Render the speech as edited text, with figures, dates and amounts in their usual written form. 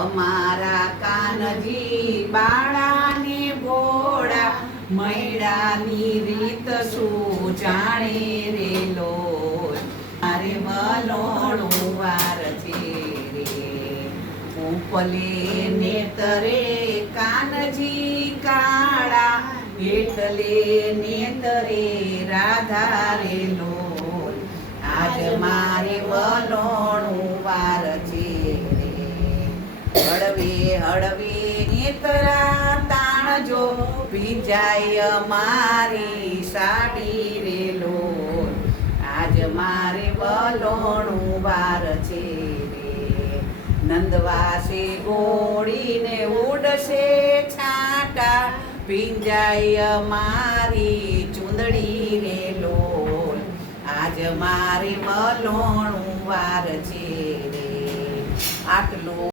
અમારા કાનજી બાળાને ભોળા મૈડાની રીત શું જાણે રે લોલ મારે વલોણું વાર છે રે ઉપલે નેતરે કાનજી કાળા એટલે નેતરે રાધા રે લોલ આજ મારે વલોણું વાર છે હળવે હળવે નેતરા તાણજો ભીજાય મારી સાડી રે લોલ આજ મારે વલોણું વાર છે રે નંદવાસે ગોળીને ઉડશે છાંટા ભીંજાય મારી ચૂંદડી રે લોલ આજ મારે વલોણું વાર છે રે આટલું